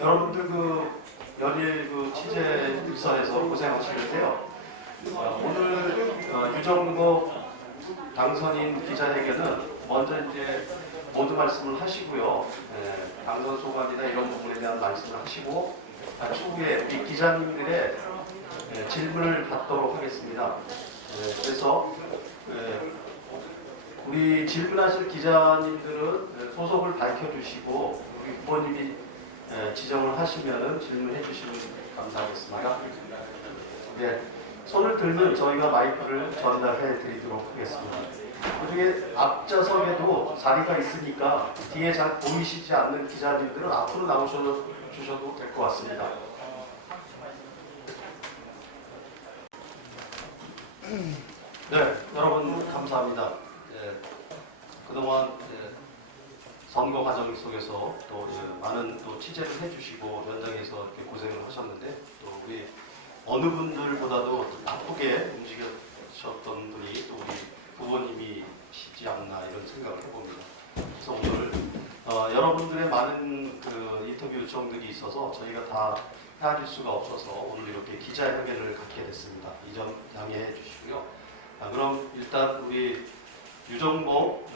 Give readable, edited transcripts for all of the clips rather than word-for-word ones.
여러분들 연일 취재 입사에서 고생하시는데요. 오늘 유정복 당선인 기자회견은 먼저 이제 모두 말씀을 하시고요. 당선 소감이나 이런 부분에 대한 말씀을 하시고 추후에 이 기자님들의 질문을 받도록 하겠습니다. 그래서 우리 질문하실 기자님들은 소속을 밝혀주시고 우리 부모님이 지정을 하시면 질문해 주시면 감사하겠습니다. 네, 손을 들면 저희가 마이크를 전달해 드리도록 하겠습니다. 그중에 앞좌석에도 자리가 있으니까 뒤에 잘 보이시지 않는 기자님들은 앞으로 나오셔도 될 것 같습니다. 네, 여러분 감사합니다. 그동안 선거 과정 속에서 또 많은 취재를 해주시고 현장에서 이렇게 고생을 하셨는데 또 우리 어느 분들보다도 나쁘게 움직이셨던 분이 또 우리 부모님이시지 않나 이런 생각을 해봅니다. 그래서 오늘 여러분들의 많은 인터뷰 요청들이 있어서 저희가 다 헤아릴 수가 없어서 오늘 이렇게 기자회견을 갖게 됐습니다. 이 점 양해해 주시고요. 그럼 일단 우리 유정복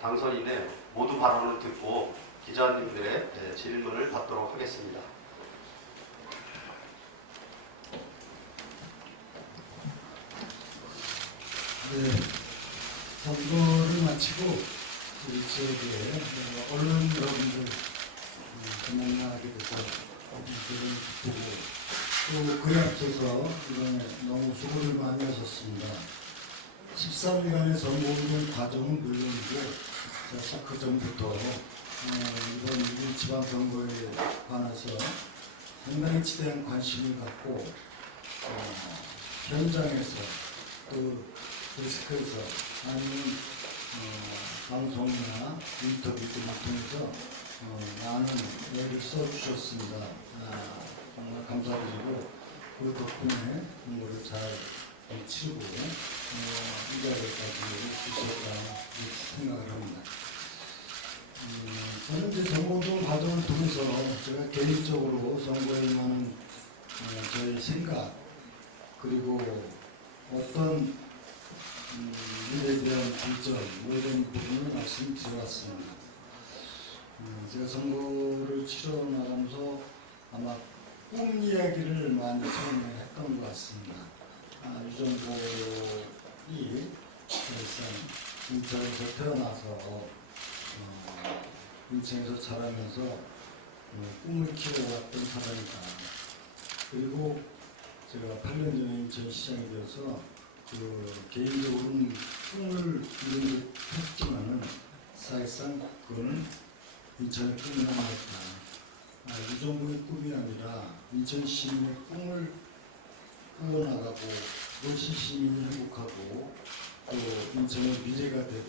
당선인의 모두 발언을 듣고 기자님들의 질문을 받도록 하겠습니다. 네, 선거를 마치고 우리 지역에 언론 여러분들 만나게 돼서 기쁘고 또 그에 앞서서 이번에 너무 수고를 많이 하셨습니다. 13일간의 선거운동 과정은 물론이고 시작 그 전부터 이번 우리 지방선거에 관해서 상당히 지대한 관심을 갖고 현장에서 또 데스크에서 아니면 방송이나 인터뷰 등을 통해서 많은 애를 써주셨습니다. 정말 감사드리고 그 덕분에 공부를 잘 치르고 이 자리까지 오셨다 생각을 합니다. 저는 이제 선거운동 과정을 통해서 제가 개인적으로 선거에 임하는 저의 생각 그리고 어떤 일에 대한 비전 모든 부분을 말씀드려왔습니다. 제가 선거를 치러 나가면서 아마 꿈 이야기를 많이 처음에 했던 것 같습니다. 유정복이 사실상 인천에서 태어나서 인천에서 자라면서 꿈을 키워왔던 사람이다. 그리고 제가 8년 전에 인천시장이 되어서 개인적으로는 꿈을 이룬 듯 했지만은 사실상 그거는 인천의 꿈이 아니었다. 유정복의 꿈이 아니라 인천 시민의 꿈을 꾸어나가고 도시 시민이 행복하고 또 인천의 미래가 되고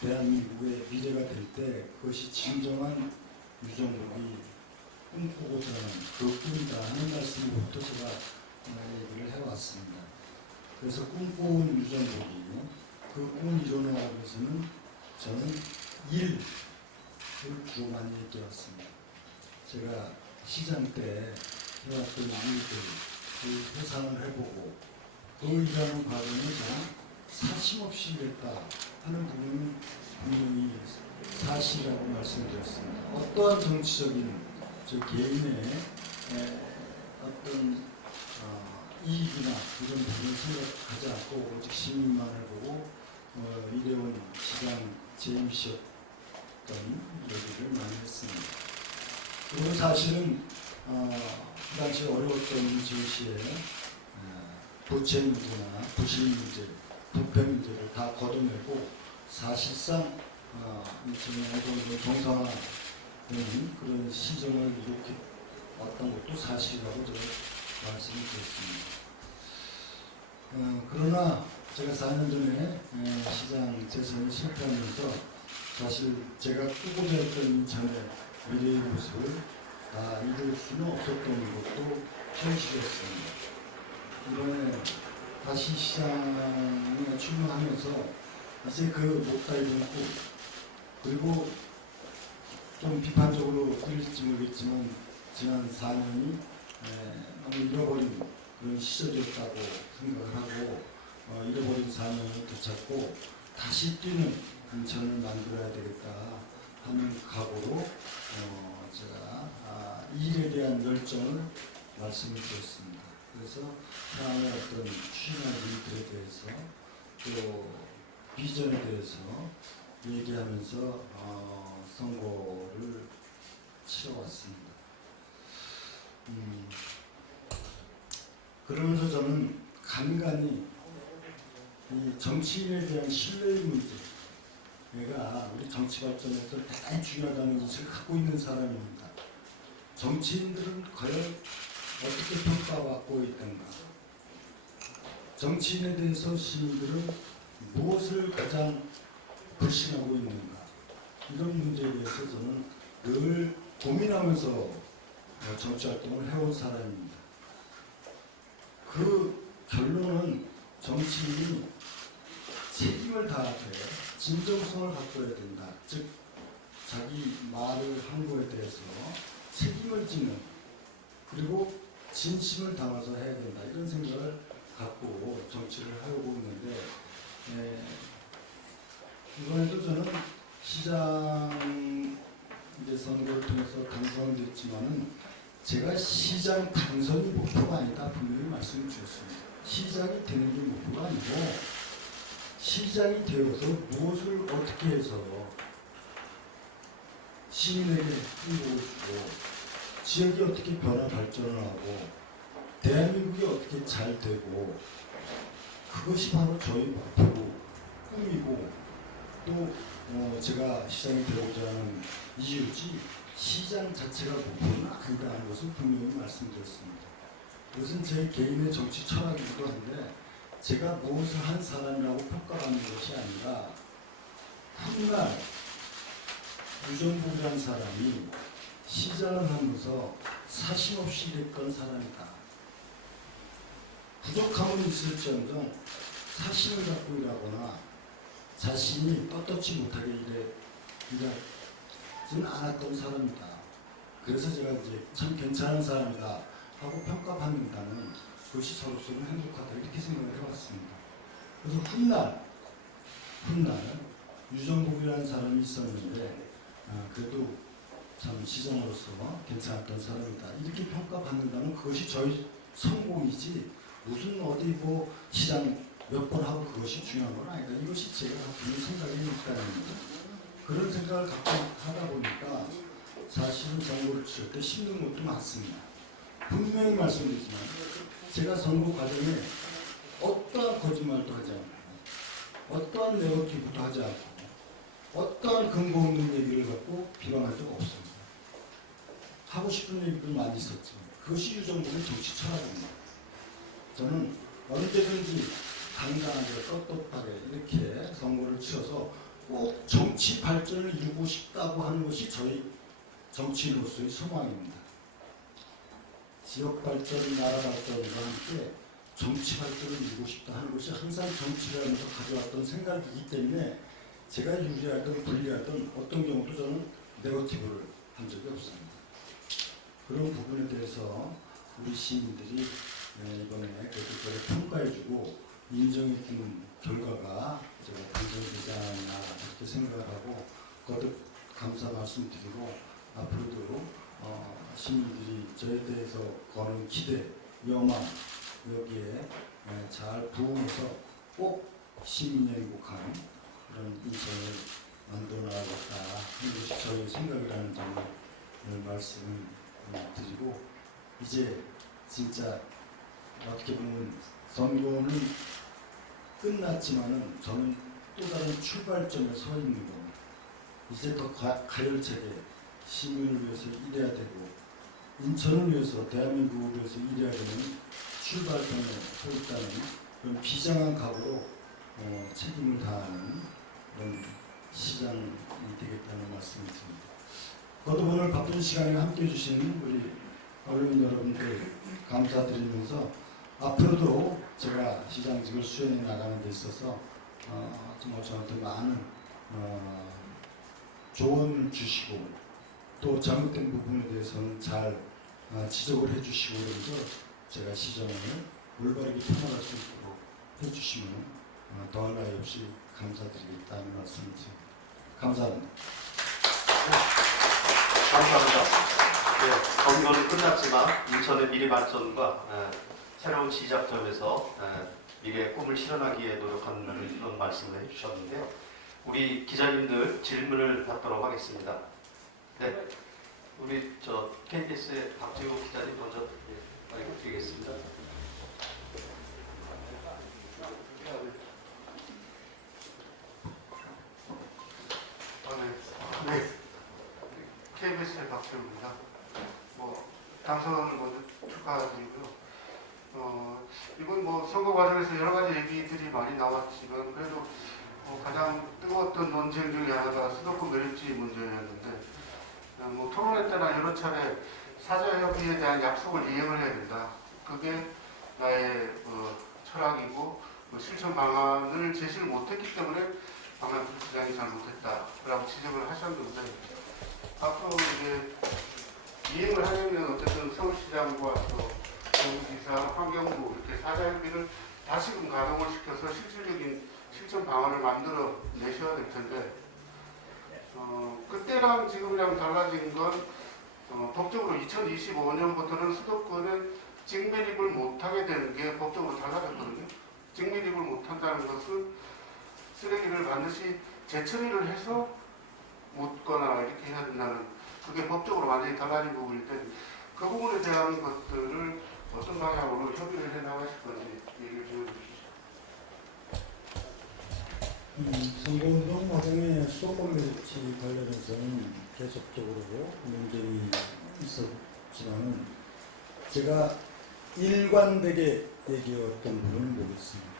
대한민국의 미래가 될 때 그것이 진정한 유정복이 꿈꾸고자 하는 그 꿈이다 하는 말씀부터 제가 얘기를 해왔습니다. 그래서 꿈꿔온 유정복이 그 꿈을 이뤄나가기 위해서는 저는 일을 주로 많이 얘기해왔습니다. 제가 시장 때 해왔던 일들, 그 회상을 해보고 그 일하는 과정에 저는 사심없이 일했다 하는 부분은 분명히 사실이라고 말씀드렸습니다. 어떠한 정치적인 저 개인의 어떤 이익이나 이런 부분을 생각하지 않고 오직 시민만을 보고 일해온 시장 재임시였던 얘기를 많이 했습니다. 그리고 사실은 그 당시 어려웠던 제시에 부채 문제나 부실 문제, 부패 문제를 다 걷어내고 사실상 인천의 어느 정상화되는 그런 시정을 이렇게 왔던 것도 사실이라고 제가 말씀을 드렸습니다. 그러나 제가 4년 전에 시장 재선을 실패하면서 사실 제가 꾸고자 했던 인천의 미래의 모습을 다 이룰 수는 없었던 것도 현실이었습니다. 이번에 다시 시장에 출마하면서 이제 그 못 다 이룬 꿈 그리고 좀 비판적으로 들릴지 모르겠지만 지난 4년이 너무 잃어버린 그런 시절이었다고 생각을 하고 잃어버린 4년을 되찾고 다시 뛰는 인천을 만들어야 되겠다 하는 각오로 제가 이 일에 대한 열정을 말씀을 드렸습니다. 그래서 다음에 어떤 추진할 일들에 대해서 또 비전에 대해서 얘기하면서 선거를 치러왔습니다. 그러면서 저는 간간히 이 정치인에 대한 신뢰의 문제가 우리 정치 발전에서 대단히 중요하다는 인식을 갖고 있는 사람입니다. 정치인들은 과연 어떻게 평가받고 있던가? 정치인에 대해서 시민들은 무엇을 가장 불신하고 있는가? 이런 문제에 대해서 저는 늘 고민하면서 정치 활동을 해온 사람입니다. 그 결론은 정치인이 책임을 다하되 진정성을 갖고야 된다. 즉 자기 말을 한 거에 대해서 책임을 지는 그리고 진심을 담아서 해야 된다. 이런 생각을 갖고 정치를 하고 있는데 이번에도 저는 시장 이제 선거를 통해서 당선됐지만은 제가 시장 당선이 목표가 아니다 분명히 말씀을 주셨습니다. 시장이 되는 게 목표가 아니고 시장이 되어서 무엇을 어떻게 해서 시민에게 행복을 주고 지역이 어떻게 변화 발전을 하고 대한민국이 어떻게 잘 되고 그것이 바로 저희 목표고 꿈이고 또 제가 시장이 되고자 하는 이유지 시장 자체가 목표는 아니다 하는 것을 분명히 말씀드렸습니다. 이것은 제 개인의 정치 철학이기도 한데 제가 무엇을 한 사람이라고 평가받는 것이 아니라 훗날 유정복이라는 사람이 시장을 하면서 사심 없이 일했던 사람이다. 부족함은 있을지언정 사심을 갖고 일하거나 자신이 떳떳지 못하게 일하지는 않았던 사람이다. 그래서 제가 이제 참 괜찮은 사람이다 하고 평가받는다는 그것이 저로서는 행복하다 이렇게 생각을 해왔습니다. 그래서 훗날 유정복이라는 사람이 있었는데 그래도 참 시장으로서 괜찮았던 사람이다 이렇게 평가받는다면 그것이 저희 성공이지 무슨 어디 뭐 시장 몇 번 하고 그것이 중요한 건 아니다. 이것이 제가 갖고 있는 생각이니까 그런 생각을 갖고 하다 보니까 사실은 선거를 치를 때 힘든 것도 많습니다. 분명히 말씀드리지만 제가 선거 과정에 어떠한 거짓말도 하지 않고 어떠한 네거티브도 하지 않고 어떠한 근거 없는 얘기를 갖고 비방할 적 없습니다. 하고 싶은 얘기도 많이 있었지만 그것이 유정복의 정치 철학입니다. 저는 언제든지 당당하게 떳떳하게 이렇게 선거를 치러서 꼭 정치 발전을 이루고 싶다고 하는 것이 저희 정치인으로서의 소망입니다. 지역 발전, 나라 발전과 함께 정치 발전을 이루고 싶다 하는 것이 항상 정치를 하면서 가져왔던 생각이기 때문에 제가 유리하든 불리하든 어떤 경우도 저는 네거티브를 한 적이 없습니다. 그런 부분에 대해서 우리 시민들이 이번에 그래도 저를 평가해주고 인정해주는 결과가 제가 당선되지 않았나 이렇게 생각을 하고 거듭 감사 말씀드리고 앞으로도 시민들이 저에 대해서 거는 기대, 여망 여기에 잘 부응해서 꼭 시민이 행복한 그런 인천을 만들어 나가겠다 하는 것이 저의 생각이라는 점을 말씀을 드리고 이제 진짜 어떻게 보면 선거는 끝났지만은 저는 또 다른 출발점에 서 있는 겁니다. 이제 더 가열차게 시민을 위해서 일해야 되고 인천을 위해서 대한민국을 위해서 일해야 되는 출발점에 서 있다는 그런 비장한 각오로 책임을 다하는 그런 시장이 되겠다는 말씀을 드립니다. 거듭 오늘 바쁜 시간에 함께해 주신 우리 언론인 여러분들 감사드리면서 앞으로도 제가 시장직을 수행해 나가는 데 있어서 정말 저한테 많은 조언을 주시고 또 잘못된 부분에 대해서는 잘 지적을 해주시고 그래서 제가 시정을 올바르게 평가할 수 있도록 해주시면 더할 나위 없이 감사드리겠다는 말씀이죠. 감사합니다. 감사합니다. 네, 선거는 끝났지만 인천의 미래 발전과 새로운 시작점에서 미래의 꿈을 실현하기에 노력한다는 이런 말씀을 해주셨는데요. 우리 기자님들 질문을 받도록 하겠습니다. 네, 우리 KBS의 박재호 기자님 먼저 마이크 드리겠습니다. 네, KBS의 박재호입니다. 당선을 먼저 축하드리고요. 이번 선거 과정에서 여러 가지 얘기들이 많이 나왔지만 그래도 가장 뜨거웠던 논쟁 중에 하나가 수도권 매립지 문제였는데 토론회 때나 여러 차례 사자협의에 대한 약속을 이행을 해야 된다. 그게 나의 철학이고 실천 방안을 제시를 못했기 때문에 강남시장이 잘못했다라고 지적을 하셨는데 앞으로 이제 이행을 하려면 어쨌든 서울시장과 또 경기지사, 환경부 이렇게 사자협의를 다시금 가동을 시켜서 실질적인 실천 방안을 만들어 내셔야 될 텐데 그때랑 지금이랑 달라진 건 법적으로 2025년부터는 수도권에 직매립을 못하게 되는 게 법적으로 달라졌거든요. 직매립을 못한다는 것은 쓰레기를 반드시 재처리를 해서 묻거나 이렇게 해야 된다는 그게 법적으로 완전히 달라진 부분일 때 그 부분에 대한 것들을 어떤 방향으로 협의를 해 나가실 건지 얘기를 좀 해주시죠. 선거운동 과정에 수도권 매립지 관련해서는 계속적으로 논쟁이 있었지만 제가 일관되게 얘기했던 부분은 뭐겠습니까?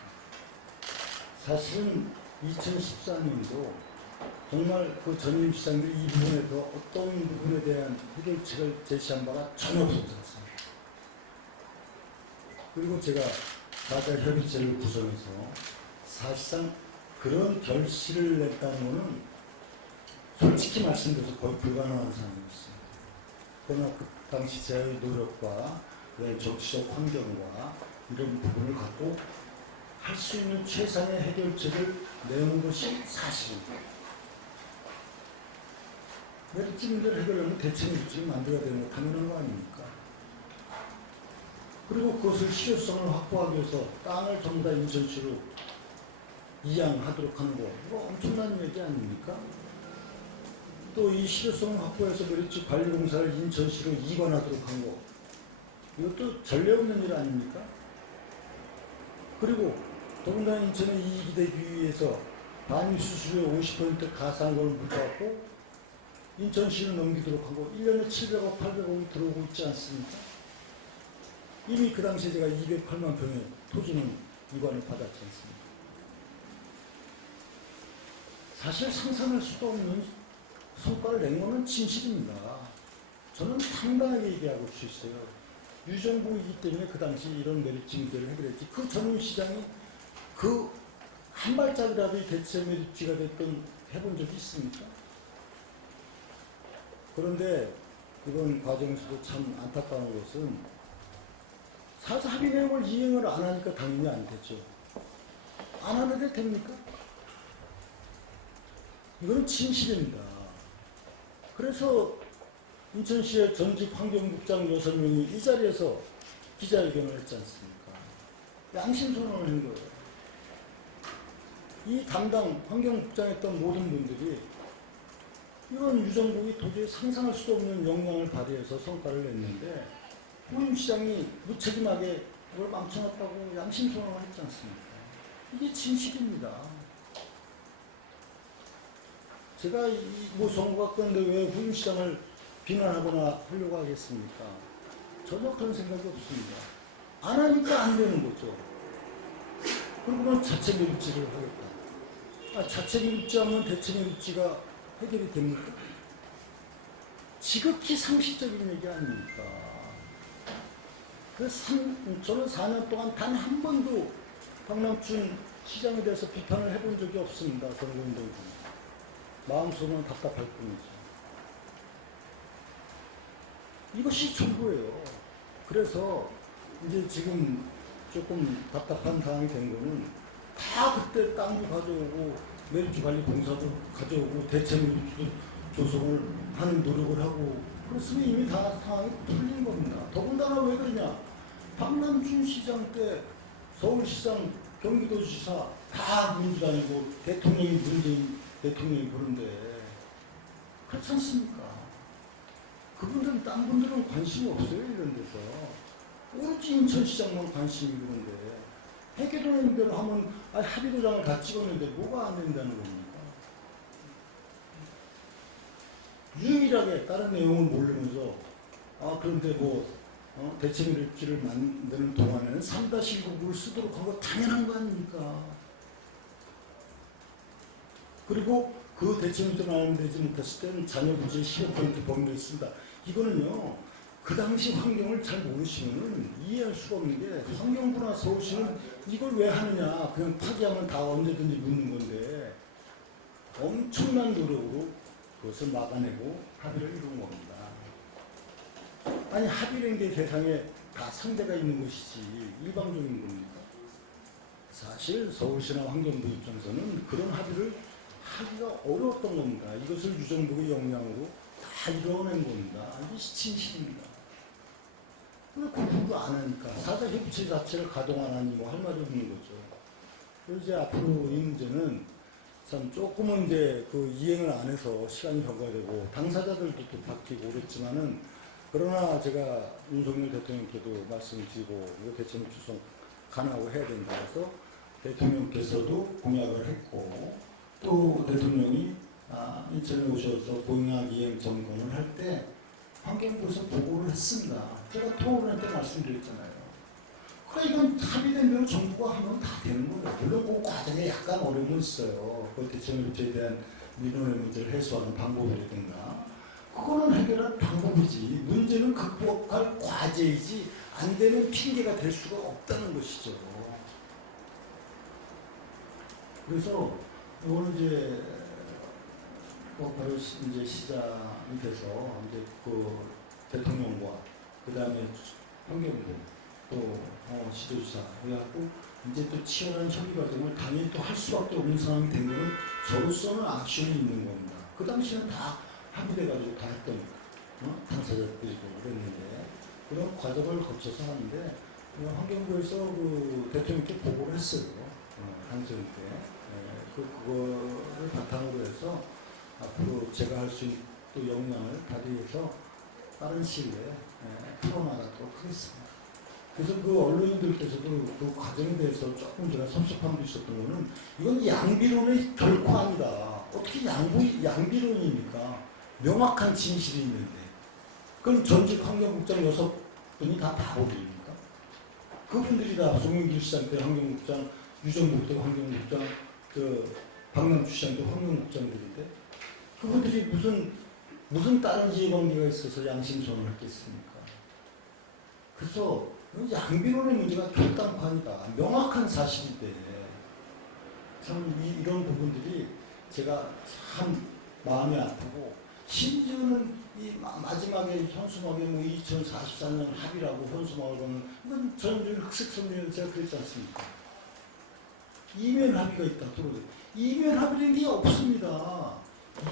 사실은 2014년도 정말 그 전임 시장들이 이 부분에서 어떤 부분에 대한 해결책을 제시한 바가 전혀 없었습니다. 그리고 제가 사자협의체를 구성해서 사실상 그런 결실을 냈다는 것은 솔직히 말씀드려서 거의 불가능한 상황이었습니다. 그러나 그 당시 제의 노력과 정치적 환경과 이런 부분을 갖고 할 수 있는 최상의 해결책을 내놓은 것이 사실입니다. 매립지 문제를 해결하면 대체 매립지를 만들어야 되는 거 당연한 거 아닙니까? 그리고 그것을 실효성을 확보하기 위해서 땅을 전부 다 인천시로 이양하도록 하는 거, 이거 엄청난 얘기 아닙니까? 또 이 실효성을 확보해서 매립지 관리공사를 인천시로 이관하도록 한 거, 이것도 전례 없는 일 아닙니까? 그리고 더군다나 인천의 이익이 되기 위해서 반입 수수료 50% 가상을 묻어갖고 인천시를 넘기도록 하고 1년에 700억, 800억이 들어오고 있지 않습니까? 이미 그 당시에 제가 208만 평의 토지는 이관을 받았지 않습니까? 사실 상상할 수도 없는 성과를 낸 것은 진실입니다. 저는 당당하게 얘기하고 수 있어요. 유정부이기 때문에 그 당시 이런 매립지 문제를 해결했지. 그 전임 시장이 그 한 발짝이라도 대체 매립지가 됐던 해본 적이 있습니까? 그런데 이번 과정에서도 참 안타까운 것은 사실 합의 내용을 이행을 안 하니까 당연히 안 됐죠. 안 하는데 됩니까? 이거는 진실입니다. 그래서 인천시의 전직 환경국장 6명이 이 자리에서 기자회견을 했지 않습니까? 양심선언을 한 거예요. 이 담당 환경국장했던 모든 분들이 이런 유정국이 도저히 상상할 수 없는 역량을 발휘해서 성과를 냈는데 후임 시장이 무책임하게 그걸 망쳐놨다고 양심선언을 했지 않습니까? 이게 진실입니다. 제가 뭐 선거가 끝는데 왜 후임 시장을 비난하거나 하려고 하겠습니까? 전혀 그런 생각이 없습니다. 안 하니까 안 되는 거죠. 그리고는 자체 매립지를 하겠다. 자체 매립지하면 대체 매립지가 해결이 됩니까? 지극히 상식적인 얘기 아닙니까? 그래서 저는 4년 동안 단 한 번도 박남춘 시장에 대해서 비판을 해본 적이 없습니다. 선거운동 중에. 마음속은 답답할 뿐이죠. 이것이 전부예요. 그래서 이제 지금 조금 답답한 상황이 된 거는 다 그때 땅도 가져오고 메리츠관리공사도 가져오고 대체물도 조성을 하는 노력을 하고 그랬으면 이미 다 상황이 풀린 겁니다. 더군다나 왜 그러냐? 박남춘 시장 때 서울시장, 경기도지사 다 민주당이고 대통령이 문재인 대통령이 그런데 그렇지 않습니까? 그분들은 딴 분들은 관심이 없어요. 이런 데서 오로지 인천시장만 관심이 그런데 해결되는 대로 하면 합의도장을 다 찍었는데 뭐가 안 된다는 겁니까? 유일하게 다른 내용을 모르면서 그런데 뭐 대체밀지를 만드는 동안에는 3-1국을 쓰도록 한 거 당연한 거 아닙니까? 그리고 그 대체밀지를 만들지 못했을 때는 자녀 부재 15% 범위를 쓴다. 이거는요, 그 당시 환경을 잘 모르시면 이해할 수가 없는 게 환경부나 서울시는 이걸 왜 하느냐, 그냥 파기하면 다 언제든지 묻는 건데 엄청난 노력으로 그것을 막아내고 합의를 이룬 겁니다. 아니 합의된 게 세상에 다 상대가 있는 것이지 일방적인 겁니까? 사실 서울시나 환경부 입장에서는 그런 합의를 하기가 어려웠던 겁니다. 이것을 유정부의 역량으로 다 이뤄낸 겁니다. 이게 진실입니다. 근데 그것도 안 하니까 사자협의체 자체를 가동 안 하니 뭐 할 말이 없는 거죠. 그래서 이제 앞으로 이 문제는 참 조금은 이제 그 이행을 안 해서 시간이 경과되고 당사자들도 또 바뀌고 그랬지만은 그러나 제가 윤석열 대통령께도 말씀드리고 이거 대체물 추송 간하고 해야 된다 해서 대통령께서도 공약을 했고 또 대통령이 인천에 오셔서 공약 이행 점검을 할 때 환경부에서 보고를 했습니다. 제가 토론회 때 말씀드렸잖아요. 그러니까 이건 합의된 대로 정부가 하면 다 되는 거예요. 물론 그 과정에 약간 어려움은 있어요. 그 대체물에 대한 민원의 문제를 해소하는 방법이라든가 그거는 해결할 방법이지 문제는 극복할 과제이지 안 되는 핑계가 될 수가 없다는 것이죠. 그래서 이거는 이제 바로 이제 시작이 돼서 이제 그 대통령과 그 다음에 환경부 또 시도지사 그래갖고 이제 또 치열한 협의 과정을 당연히 또 할 수밖에 없는 상황이 된 거는 저로서는 악션이 있는 겁니다. 그 당시에는 다 합의돼가지고 다 했던 당사자들이고 그랬는데 그런 과정을 거쳐서 하는데 환경부에서 그 대통령께 보고를 했어요. 한전 때. 그거를 바탕으로 해서 앞으로 제가 할 수 있는 또 역량을 발휘해서 빠른 시일에 풀어나가도록 하겠습니다. 그래서 그 언론인들께서도 그 과정에 대해서 조금 제가 섭섭함도 있었던 거는 이건 양비론의 결코 아니다. 어떻게 양비론입니까? 명확한 진실이 있는데. 그럼 전직 환경국장 6분이 다 바보들입니까? 그분들이 다 송영길 시장 때 환경국장, 유정국 때 환경국장, 박남춘 시장도 환경국장들인데 그분들이 무슨 다른 이해관계가 있어서 양심선언을 했겠습니까? 그래서 양비론의 문제가 결단판이다. 명확한 사실인데 참 이런 부분들이 제가 참 마음이 아프고 심지어는 이 마지막에 현수막에 뭐 2044년 합의라고 현수막을 거는 이건 전쟁 흑색선명에서 제가 그랬지 않습니까? 이면 합의가 있다. 이면 합의라는 게 없습니다.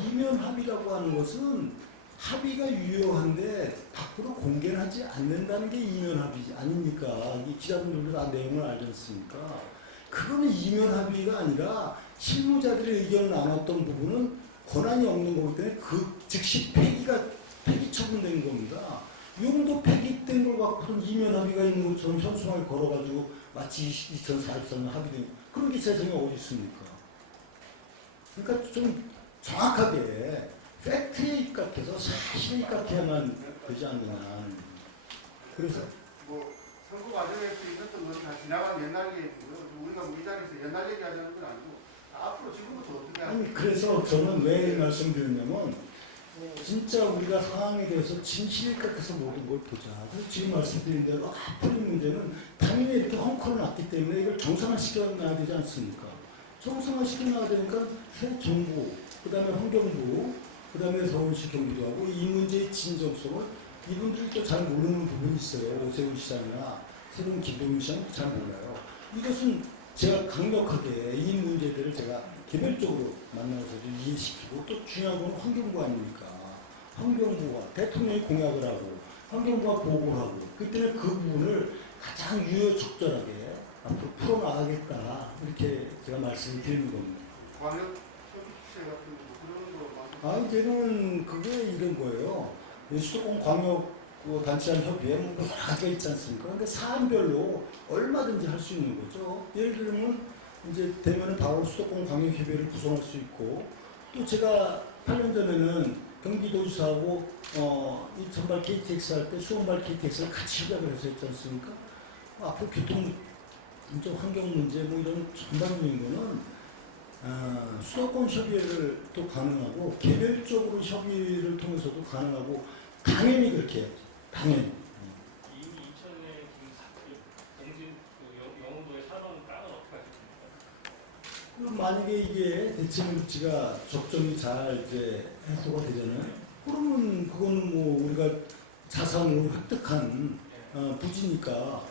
이면 합의라고 하는 것은 합의가 유효한데 밖으로 공개를 하지 않는다는 게 이면 합의 아닙니까? 이 기자분들도 다 내용을 알지 않습니까? 그거는 이면 합의가 아니라 실무자들의 의견을 나눴던 부분은 권한이 없는 거기 때문에 그 즉시 폐기 처분된 겁니다. 용도 폐기된 걸 갖고는 이면 합의가 있는 것처럼 현수막을 걸어가지고 마치 2043년 합의된 그런 게 세상에 어디 있습니까? 그러니까 좀 정확하게 팩트에 입각해서 사실에 입각해야만 되지 않느냐. 그래서 뭐 선거 과정에서 있었던 건 다 지나간 옛날 얘기고요. 우리가 이 자리에서 옛날 얘기하자는 건 아니고 앞으로 지금부터 어떻게 하냐. 아니 그래서 저는 왜 말씀드리냐면 진짜 우리가 상황에 대해서 진실에 입각해서 모든 걸 보자. 그래서 지금 말씀드린 대로 앞으로 문제는 당연히 이렇게 헝클어 놨기 때문에 이걸 정상화시켜 놔야 되지 않습니까? 정상화시켜 놔야 되니까 새 정부, 그 다음에 환경부, 그 다음에 서울시 경기도하고 이 문제의 진정성을 이분들도 잘 모르는 부분이 있어요. 오세훈 시장이나 새로운 김동윤 시장도 잘 몰라요. 이것은 제가 강력하게 이 문제들을 제가 개별적으로 만나서 좀 이해시키고 또 중요한 건 환경부 아닙니까? 환경부가 대통령이 공약을 하고 환경부가 보고를 하고 그때는 그 부분을 가장 유효적절하게 앞으로 풀어나가겠다 이렇게 제가 말씀을 드리는 겁니다. 광역 협의체 같은 거 그런 거 아, 이제는 그게 이런 거예요. 수도권 광역 단체장 협의회 뭐 여러 가지가 있지 않습니까? 근데 사안별로 얼마든지 할 수 있는 거죠. 예를 들면 이제 되면은 바로 수도권 광역 협의회를 구성할 수 있고 또 제가 8년 전에는 경기도지사하고 이 전발 KTX 할 때 수원발 KTX를 같이 협약을 해서 했지 않습니까? 앞으로 교통 문제, 환경 문제 뭐 이런 전반적인 거는 수도권 협의회를 또 가능하고 개별적으로 협의를 통해서도 가능하고 당연히 그렇게 해야죠. 당연히. 이미 인천에 지금 공진 영도에 사놓은 땅은 어떻게 하셨습니까? 그럼 만약에 이게 대체 물지가 적정히 잘 이제 해소가 되잖아요. 그러면 그거는 뭐 우리가 자산으로 획득한 부지니까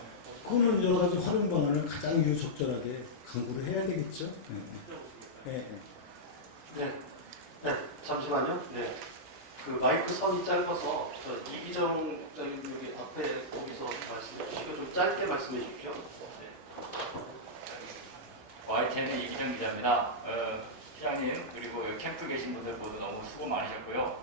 그거는 여러 가지 활용 방안을 가장 유효적절하게 강구를 해야 되겠죠. 네. 네, 잠시만요. 네, 그 마이크 선이 짧아서 이기정 국장님 여기 앞에 거기서 말씀해 주시고 좀 짧게 말씀해 주십시오. 네. YTN의 이기정 기자입니다. 시장님 그리고 여기 캠프 계신 분들 모두 너무 수고 많으셨고요.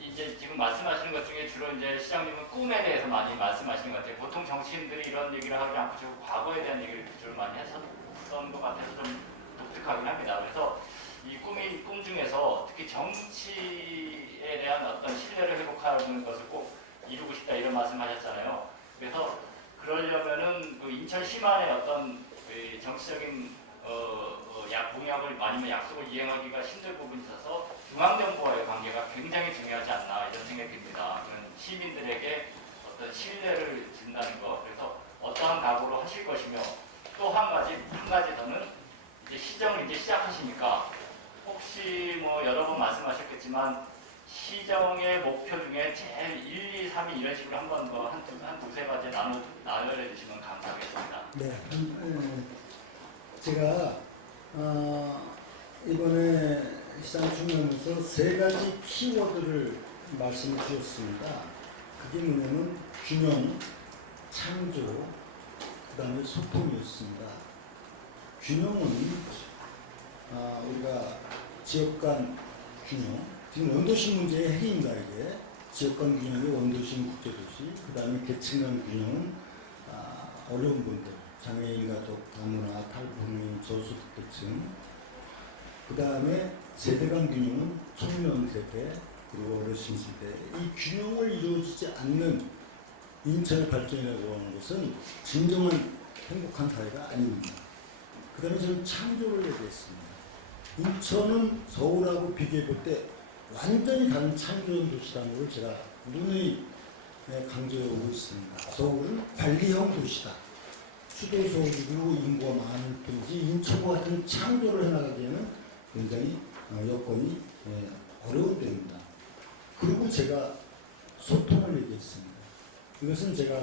이제 지금 말씀하시는 것 중에 주로 이제 시장님은 꿈에 대해서 많이 말씀하시는 것 같아요. 보통 정치인들이 이런 얘기를 하지 않고 주로 과거에 대한 얘기를 주로 많이 했었던 것 같아서 좀 독특하긴 합니다. 그래서 이 꿈 중에서 특히 정치에 대한 어떤 신뢰를 회복하는 것을 꼭 이루고 싶다 이런 말씀하셨잖아요. 그래서 그러려면은 그 인천 시만의 어떤 그 정치적인 공약을 아니면 약속을 이행하기가 힘들 부분이 있어서 중앙정부와의 관계가 굉장히 중요하지 않나 이런 생각이 듭니다. 그런 시민들에게 어떤 신뢰를 준다는 것, 그래서 어떠한 각오로 하실 것이며 또 한 가지 더는 이제 시정을 이제 시작하시니까 혹시 뭐 여러 번 말씀하셨겠지만 시정의 목표 중에 제일 1, 2, 3위 이런 식으로 한번 한 두세 가지 나눠내 주시면 감사하겠습니다. 네. 제가 이번에 시장 중요하면서 세 가지 키워드를 말씀을 주셨습니다. 그게 뭐냐면 균형, 창조, 그 다음에 소통이었습니다. 균형은 우리가 지역 간 균형, 지금 원도시 문제의 핵입니다. 이게 지역 간 균형이 원도시 국제도시, 그 다음에 계층 간 균형은 어려운 분들, 장애인과 다문화, 탈북민, 저소득계층, 그 다음에 세대 간 균형은 청년 세대, 그리고 어르신 세대. 이 균형을 이루어지지 않는 인천의 발전이라고 하는 것은 진정한 행복한 사회가 아닙니다. 그 다음에 저는 창조를 얘기했습니다. 인천은 서울하고 비교해 볼 때 완전히 다른 창조형 도시라는 걸 제가 누누이 강조해 오고 있습니다. 서울은 관리형 도시다. 수도 서울이고 인구가 많을 뿐이지 인천과 같은 창조를 해나가기에는 굉장히 여건이 어려운 데입니다. 그리고 제가 소통을 얘기했습니다. 이것은 제가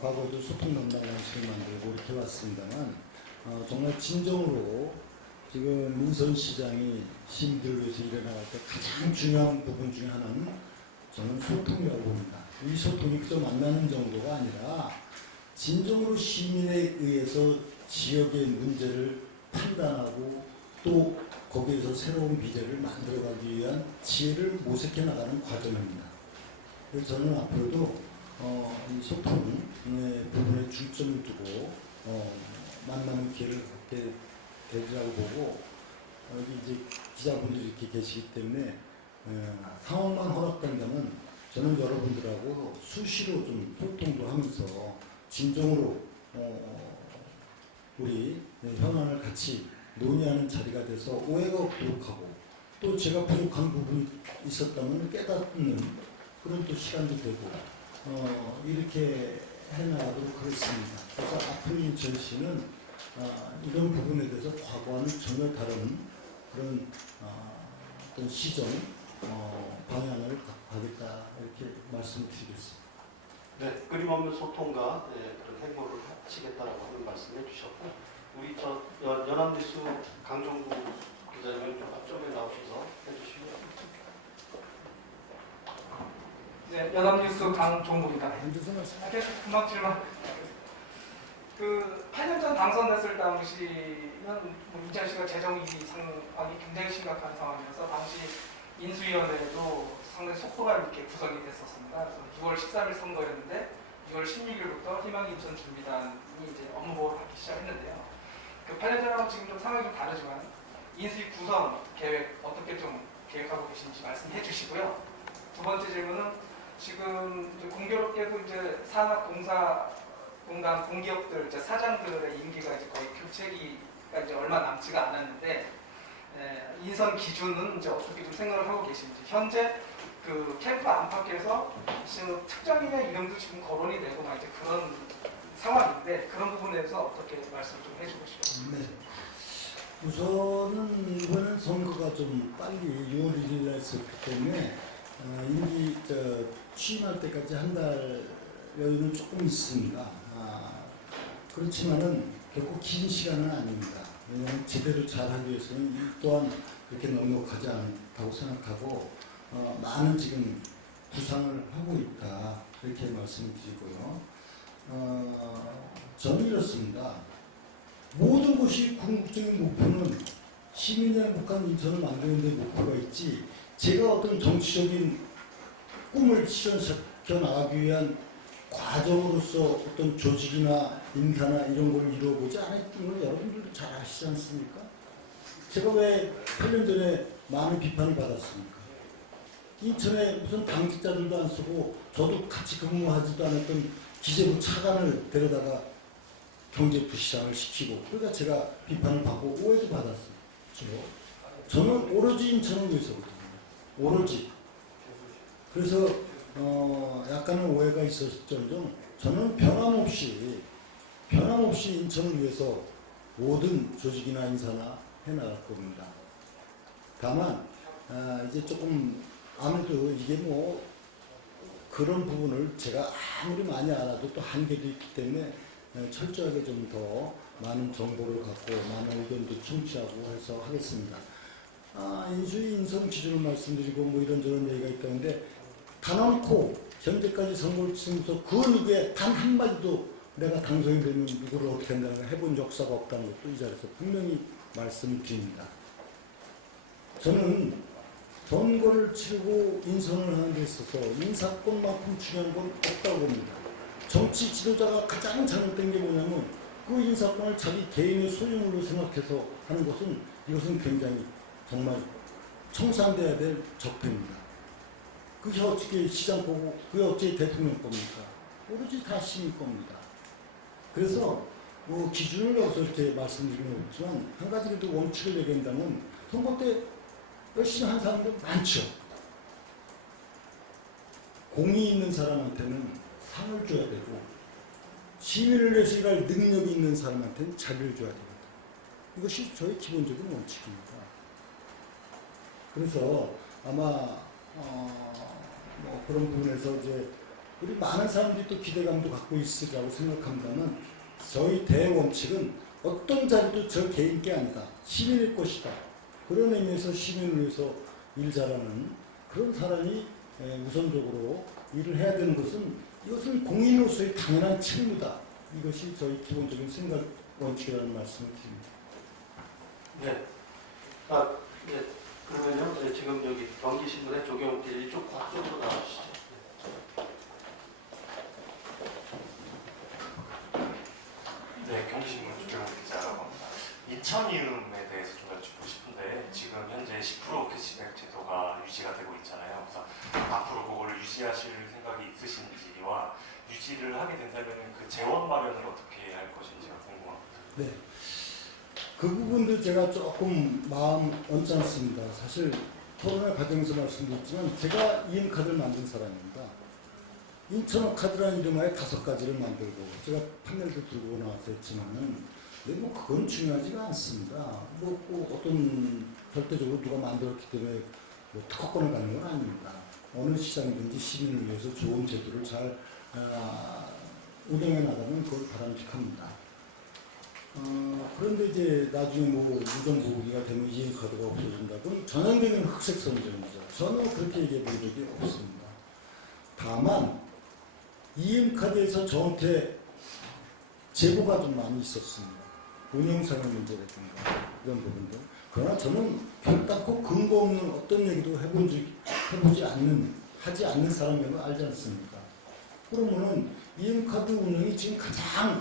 과거에도 소통 담당관실을 만들고 이렇게 왔습니다만 정말 진정으로 지금 민선 시장이 시민들을 위해서 일어나갈 때 가장 중요한 부분 중에 하나는 저는 소통이라고 봅니다. 이 소통이 그저 만나는 정도가 아니라 진정으로 시민에 의해서 지역의 문제를 판단하고 또 거기에서 새로운 미래를 만들어가기 위한 지혜를 모색해 나가는 과정입니다. 그래서 저는 앞으로도 이 소통 부분에 중점을 두고 만나는 기회를 갖게 되리라고 보고 여기 이제 기자분들이 이렇게 계시기 때문에 상황만 허락된다면 저는 여러분들하고 수시로 좀 소통도 하면서 진정으로 우리 현안을 같이 논의하는 자리가 돼서 오해가 없도록 하고 또 제가 부족한 부분이 있었다면 깨닫는 그런 또 시간도 되고 이렇게 해나가도록 하겠습니다. 그래서 앞으로 인천시는 이런 부분에 대해서 과거와는 전혀 다른 그런 어떤 시정 방향을 가겠다 이렇게 말씀드리겠습니다. 네, 끊임없는 소통과 그런 행보를 하시겠다라고 하는 말씀해 주셨고, 우리 연합뉴스 강정구 기자님은 좀 앞쪽에 나오셔서 해주시고요. 네, 연합뉴스 강종국입니다. 앉아서 말씀. 금방 질문. 그 8년 전 당선됐을 당시는 이찬 씨가 재정위기 상황이 굉장히 심각한 상황이어서 당시 인수위원회도 상당히 속도가 있게 구성이 됐었습니다. 그래서 6월 13일 선거였는데 6월 16일부터 희망 인천 준비단이 이제 업무 보고를 하기 시작했는데요. 그 8년 전하고 지금 좀 상황이 좀 다르지만 인수위 구성 계획 어떻게 좀 계획하고 계신지 말씀해 주시고요. 두 번째 질문은 지금 이제 공교롭게도 이제 산업공사공단 공기업들 이제 사장들의 임기가 이제 거의 교체기가 이제 얼마 남지가 않았는데 인선 기준은 이제 어떻게 좀 생각을 하고 계신지 현재 그 캠프 안팎에서 지금 특정인의 이름도 지금 거론이 되고 막 이제 그런 상황인데 그런 부분에 대해서 어떻게 말씀 좀 해주시죠. 네. 우선은 이번엔 선거가 좀 빨리 6월 1일 날 했었기 때문에 임기 취임할 때까지 한 달 여유는 조금 있습니다. 그렇지만은 결코 긴 시간은 아닙니다. 왜냐하면 제대로 잘하기 위해서는 이 또한 그렇게 넉넉하지 않다고 생각하고 많은 지금 구상을 하고 있다 이렇게 말씀드리고요. 저는 이렇습니다. 모든 것이 궁극적인 목표는 시민의 행복한 인천을 만드는 데 목표가 있지 제가 어떤 정치적인 꿈을 실현시켜 나가기 위한 과정으로서 어떤 조직이나 인사나 이런 걸 이루어보지 않았던 걸 여러분들도 잘 아시지 않습니까? 제가 왜 8년 전에 많은 비판을 받았습니까? 인천에 무슨 당직자들도 안 쓰고 저도 같이 근무하지도 않았던 기재부 차관을 데려다가 경제부시장을 시키고 그러니까 제가 비판을 받고 오해도 받았어요. 저는 오로지 인천을 위해서거든요. 오로지. 그래서 약간의 오해가 있었을정정 저는 변함없이 인천을 위해서 모든 조직이나 인사나 해나갈 겁니다. 다만 이제 조금 아무래도 이게 뭐 그런 부분을 제가 아무리 많이 알아도 또 한계도 있기 때문에 철저하게 좀 더 많은 정보를 갖고 많은 의견도 청취하고 해서 하겠습니다. 인수위 인선 기준을 말씀드리고 뭐 이런저런 얘기가 있다는데 단언코 현재까지 선거를 치면서 그 누구에 단 한마디도 내가 당선이 되면 이거를 어떻게 한다는 걸 해본 역사가 없다는 것도 이 자리에서 분명히 말씀을 드립니다. 저는 선거를 치르고 인선을 하는 데 있어서 인사권만큼 중요한 건 없다고 봅니다. 정치 지도자가 가장 잘못된 게 뭐냐면 그 인사권을 자기 개인의 소유물로 생각해서 하는 것은 이것은 굉장히 정말 청산돼야 될 적폐입니다. 그게 어떻게 시장 거고 그게 어떻게 대통령 겁니까? 오로지 다 시민 겁니다. 그래서 뭐 기준을 여기서 이렇게 말씀드리는 없지만 한 가지라도 원칙을 얘기한다면 선거 때 열심히 한 사람들 많죠. 공이 있는 사람한테는 상을 줘야 되고 시민을 위해서 일할 능력이 있는 사람한테는 자리를 줘야 됩니다. 이것이 저의 기본적인 원칙입니다. 그래서 아마 뭐 그런 부분에서 이제 우리 많은 사람들이 또 기대감도 갖고 있으리라고 생각합니다만 저희 대원칙은 어떤 자리도 저 개인 게 아니다. 시민의 것이다. 그런 의미에서 시민을 위해서 일 잘하는 그런 사람이 우선적으로 일을 해야 되는 것은 이것은 공인으로서의 당연한 책무다. 이것이 저희 기본적인 생각 원칙이라는 말씀을 드립니다. 네. 네. 그러면요, 지금 여기 경기신문의 조경필 이쪽 쪽으로 나와주시죠. 네, 경기신문 조경필 기자라고 합니다. 인천이음에 대해서 좀 여쭙고 싶은데 지금 현재 10% 캐시백 제도가 유지가 되고 있잖아요. 그래서 앞으로 그거를 유지하실 생각이 있으신지와 유지를 하게 된다면 그 재원 마련을 어떻게 할 것인지가 궁금합니다. 네. 그 부분도 제가 조금 마음 얹지 않습니다. 사실 토론회 과정에서 말씀드렸지만 제가 이음카드를 만든 사람입니다. 인천어카드라는 이름하에 5가지를 만들고 제가 판넬도 들고 나와서 했지만은 근데 뭐 그건 중요하지가 않습니다. 뭐 어떤 절대적으로 누가 만들었기 때문에 뭐 특허권을 갖는 건 아닙니다. 어느 시장이든지 시민을 위해서 좋은 제도를 잘 운영해 나가면 그걸 바람직합니다. 그런데 이제 나중에 뭐 유전 보호기가 되면 이행카드가 없어진다. 그건 전형적인 흑색 선전이죠. 전혀 그렇게 얘기해 본 적이 없습니다. 다만 이행카드에서 저한테 제보가 좀 많이 있었습니다. 운영상의 문제라든가 이런 부분들. 그러나 저는 결단코 근거 없는 어떤 얘기도 하지 않는 사람이라는 걸 알지 않습니까? 그러면은 이행카드 운영이 지금 가장